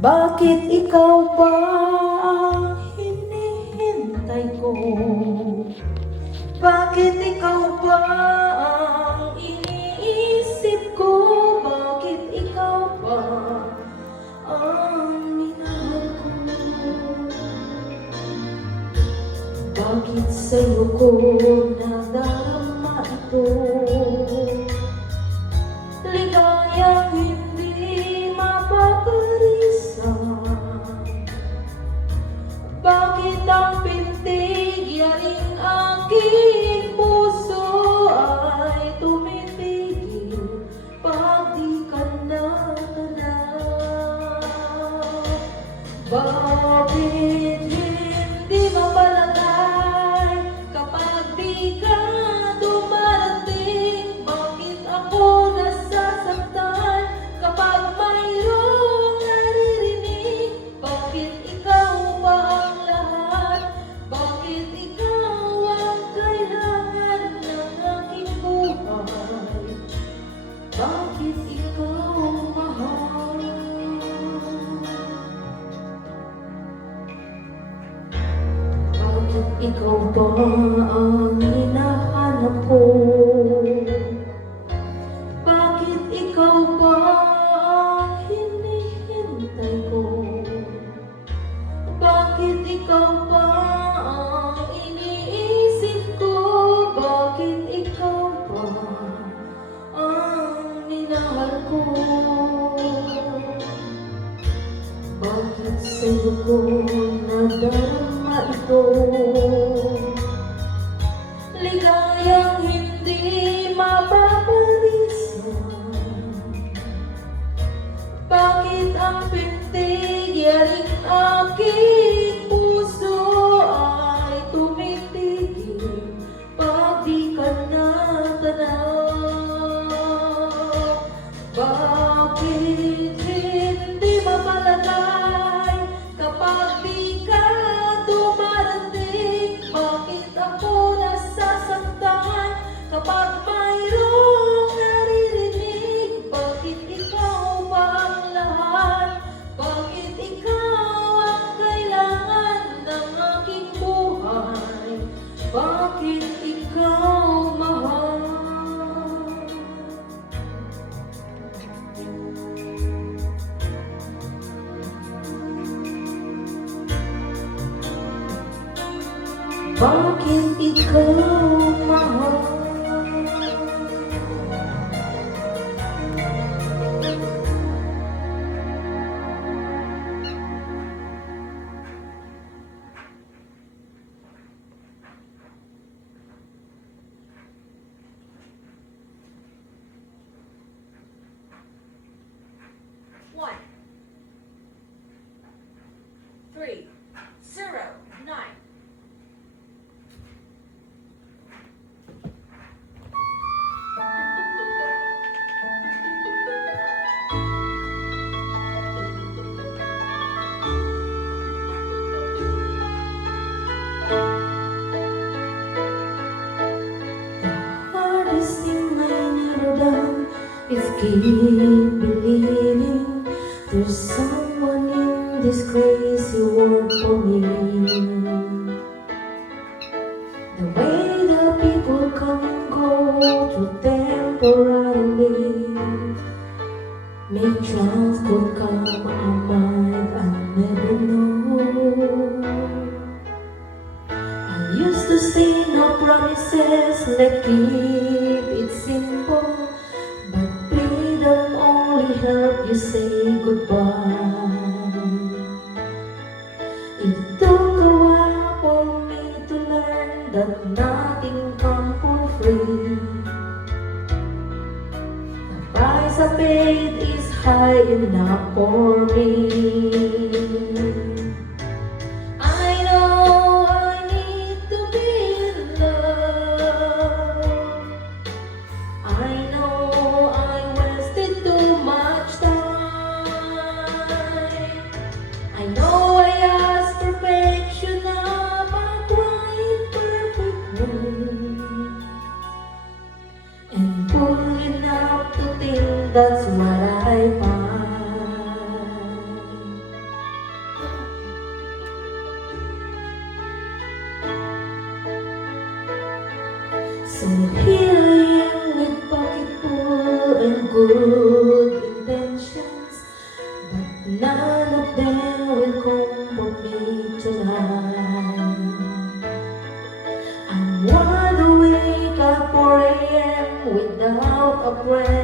Bakit ikaw pa ang hinihintay ko? Bakit ikaw pa ang iniisip ko? Bakit ikaw pa ang minahal ko? Bakit sa'yo ko nadarama ito? Ligayang hindi mapaparisa. Bakit ang pintig yaring aking puso ay tumitigil pag di ka natanaw? Bakit hindi mapalagay kapag di ka dumarating? Bakit ako nasasaktan kapag mayroong naririnig? Bakit ikaw pa ang lahat? Bakit ikaw ang kailangan ng aking buhay? Bakit ikaw mahal? Bakit ikaw ba ang hinahanap ko? Bakit ikaw ba ang hinihintay ko? Bakit ikaw ba ang iniisip ko? Bakit ikaw ba ang minahal ko? Bakit sa'yo ko nadarama ito? Ligayang hindi mapaparisa. Bakit ang pintig yaring aking puso ay tumitigil pag di ka natanaw? Bakit hindi mapalagay kapag di ka dumarating? Bakit ako nasasaktan kapag mayroong naririnig? Bakit ikaw pa ang lahat? Bakit ikaw ang kailangan ng aking buhay? Bakit ikaw mahal? Bakit ikaw mahal? One, 3, 0, 9. Hardest thing I never done is keep believing there's someone in this crazy world for me. The way the people come and go through temporarily, make chance could come, I might, I never know. I used to say no promises, let keep it simple, but freedom only help you say goodbye. It took a while for me to learn that nothing comes for free. The price I paid is high enough for me. I know I need to be in love. I know I wasted too much time. I know I asked perfection of a quite perfect moon, and pulling up to think that's what I find. regret.